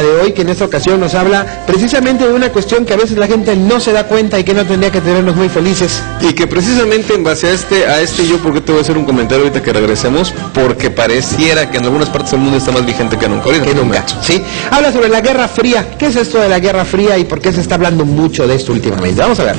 día de hoy, que en esta ocasión nos habla precisamente de una cuestión que a veces la gente no se da cuenta y que no tendría que tenernos muy felices. Y que precisamente en base a este yo, porque te voy a hacer un comentario ahorita que regresemos, porque pareciera que en algunas partes del mundo está más vigente que nunca. Que nunca, ¿sí? Habla sobre la Guerra Fría. ¿Qué es esto de la Guerra Fría y por qué se está hablando mucho de esto últimamente? Vamos a ver.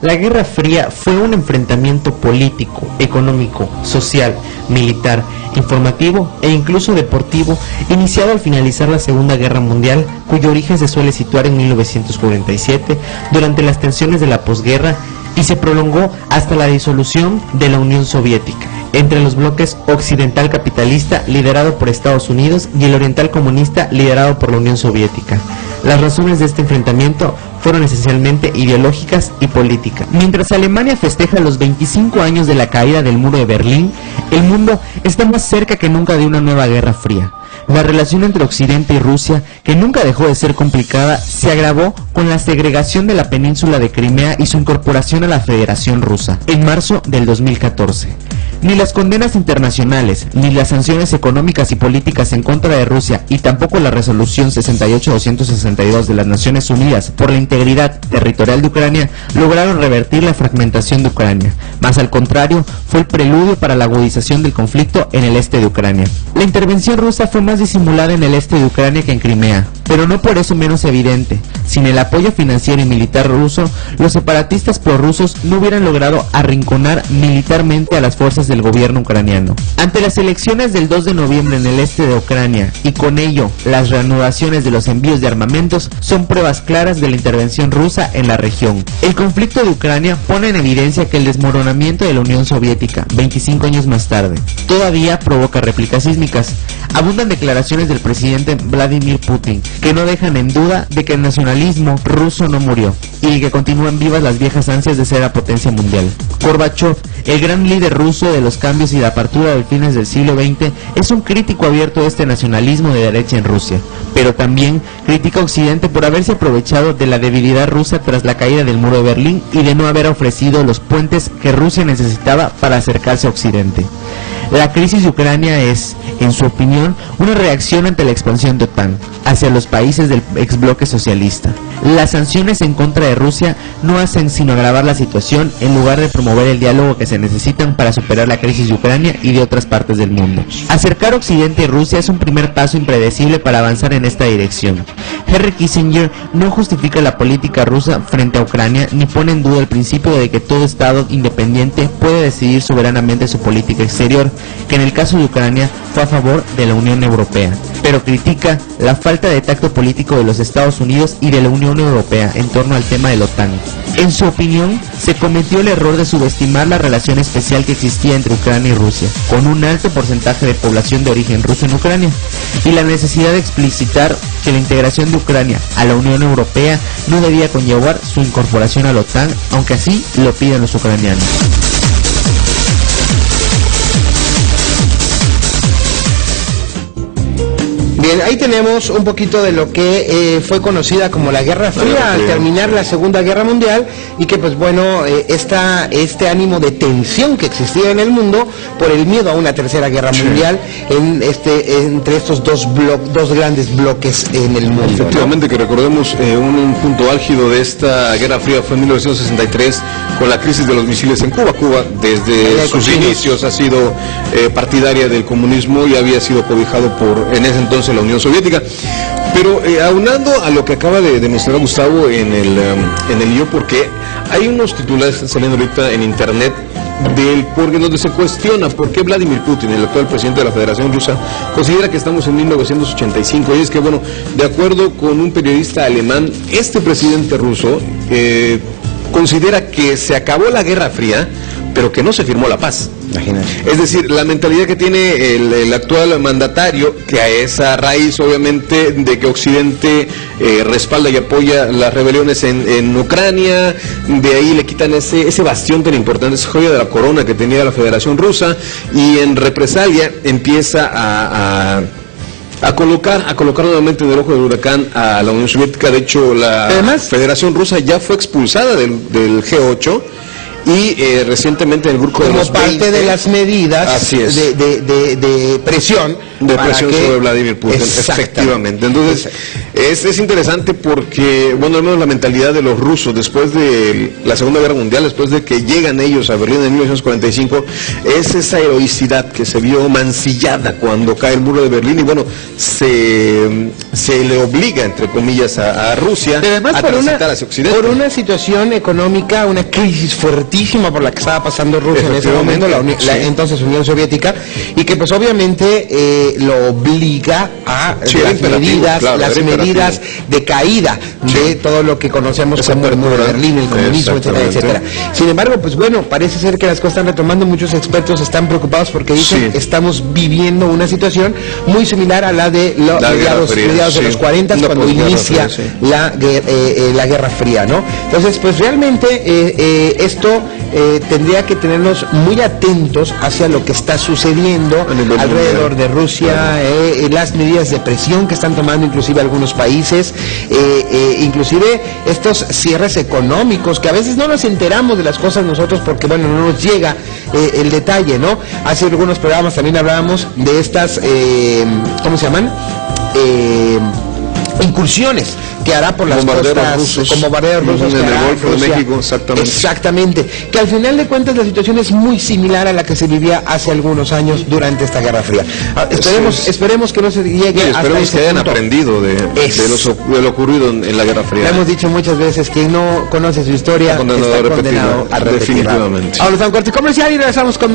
La Guerra Fría fue un enfrentamiento político, económico, social, militar, informativo e incluso deportivo, iniciado al finalizar la Segunda Guerra Mundial, cuyo origen se suele situar en 1947, durante las tensiones de la posguerra, y se prolongó hasta la disolución de la Unión Soviética, entre los bloques occidental capitalista, liderado por Estados Unidos, y el oriental comunista, liderado por la Unión Soviética. Las razones de este enfrentamiento fueron esencialmente ideológicas y políticas. Mientras Alemania festeja los 25 años de la caída del muro de Berlín, el mundo está más cerca que nunca de una nueva Guerra Fría. La relación entre Occidente y Rusia, que nunca dejó de ser complicada, se agravó con la segregación de la península de Crimea y su incorporación a la Federación Rusa, en marzo del 2014. Ni las condenas internacionales, ni las sanciones económicas y políticas en contra de Rusia, y tampoco la resolución 68-262 de las Naciones Unidas por la integridad territorial de Ucrania lograron revertir la fragmentación de Ucrania. Más al contrario, fue el preludio para la agudización del conflicto en el este de Ucrania. La intervención rusa fue más disimulada en el este de Ucrania que en Crimea, pero no por eso menos evidente. Sin el apoyo financiero y militar ruso, los separatistas prorrusos no hubieran logrado arrinconar militarmente a las fuerzas del gobierno ucraniano. Ante las elecciones del 2 de noviembre en el este de Ucrania y con ello las reanudaciones de los envíos de armamentos son pruebas claras de la intervención rusa en la región. El conflicto de Ucrania pone en evidencia que el desmoronamiento de la Unión Soviética, 25 años más tarde, todavía provoca réplicas sísmicas. Abundan declaraciones del presidente Vladimir Putin que no dejan en duda de que el nacionalismo ruso no murió y que continúan vivas las viejas ansias de ser la potencia mundial. Gorbachev, el gran líder ruso de los cambios y la apertura de fines del siglo XX, es un crítico abierto de este nacionalismo de derecha en Rusia, pero también critica a Occidente por haberse aprovechado de la debilidad rusa tras la caída del muro de Berlín y de no haber ofrecido los puentes que Rusia necesitaba para acercarse a Occidente. La crisis de Ucrania es, en su opinión, una reacción ante la expansión de OTAN hacia los países del exbloque socialista. Las sanciones en contra de Rusia no hacen sino agravar la situación en lugar de promover el diálogo que se necesitan para superar la crisis de Ucrania y de otras partes del mundo. Acercar Occidente y Rusia es un primer paso impredecible para avanzar en esta dirección. Henry Kissinger no justifica la política rusa frente a Ucrania ni pone en duda el principio de que todo Estado independiente puede decidir soberanamente su política exterior, que en el caso de Ucrania fue a favor de la Unión Europea, pero critica la falta de tacto político de los Estados Unidos y de la Unión Europea en torno al tema de la OTAN. En su opinión, se cometió el error de subestimar la relación especial que existía entre Ucrania y Rusia, con un alto porcentaje de población de origen ruso en Ucrania, y la necesidad de explicitar que la integración de Ucrania a la Unión Europea no debía conllevar su incorporación a la OTAN, aunque así lo piden los ucranianos. Bien, ahí tenemos un poquito de lo que fue conocida como la Guerra Fría al terminar la Segunda Guerra Mundial y que pues bueno, este ánimo de tensión que existía en el mundo por el miedo a una tercera guerra mundial entre estos dos grandes bloques en el mundo. Efectivamente, ¿no? Que recordemos un punto álgido de esta Guerra Fría fue en 1963 con la crisis de los misiles en Cuba. Cuba desde sus inicios ha sido partidaria del comunismo y había sido cobijado por en ese entonces la Unión Soviética. Pero aunando a lo que acaba de mencionar Gustavo en el yo, porque hay unos titulares que están saliendo ahorita en internet porque donde se cuestiona por qué Vladimir Putin, el actual presidente de la Federación Rusa, considera que estamos en 1985. Y es que, bueno, de acuerdo con un periodista alemán, este presidente ruso considera que se acabó la Guerra Fría, pero que no se firmó la paz. Imagínate. Es decir, la mentalidad que tiene el actual mandatario, que a esa raíz obviamente de que Occidente respalda y apoya las rebeliones en Ucrania, de ahí le quitan ese bastión tan importante, esa joya de la corona que tenía la Federación Rusa, y en represalia empieza a colocar nuevamente en el ojo del huracán a la Unión Soviética. De hecho, la Federación Rusa ya fue expulsada del G8, y recientemente el grupo de los 20, parte de las medidas de presión sobre Vladimir Putin, efectivamente. Entonces es interesante porque, bueno, al menos la mentalidad de los rusos después de la Segunda Guerra Mundial, después de que llegan ellos a Berlín en 1945, es esa heroicidad que se vio mancillada cuando cae el muro de Berlín y bueno, se le obliga, entre comillas, a Rusia a transitar hacia Occidente. Por una situación económica, una crisis fuertísima por la que estaba pasando Rusia en ese momento, la entonces Unión Soviética, y que pues obviamente lo obliga a las medidas de caída de todo lo que conocemos como el muro de Berlín, el comunismo, etcétera, etcétera. Sin embargo, pues bueno, parece ser que las cosas están retomando. Muchos expertos están preocupados porque dicen estamos viviendo una situación muy similar a la de mediados de los 40, cuando inicia la Guerra Fría, ¿no? Entonces, pues realmente esto tendría que tenernos muy atentos hacia lo que está sucediendo alrededor de Rusia, las medidas de presión que están tomando inclusive algunos países, inclusive estos cierres económicos, que a veces no nos enteramos de las cosas nosotros porque, bueno, no nos llega el detalle, ¿no? Hace algunos programas también hablábamos de estas, ¿cómo se llaman? Incursiones que hará por las costas rusos, como bombarderos rusos en el Golfo de México, exactamente, que al final de cuentas la situación es muy similar a la que se vivía hace algunos años durante esta Guerra Fría. Esperemos que no se llegue hasta esperemos ese que hayan punto. Aprendido de lo ocurrido en la Guerra Fría. Lo hemos dicho muchas veces, quien no conoce su historia está condenado a repetirla. Definitivamente. Ahora, un corte comercial y regresamos con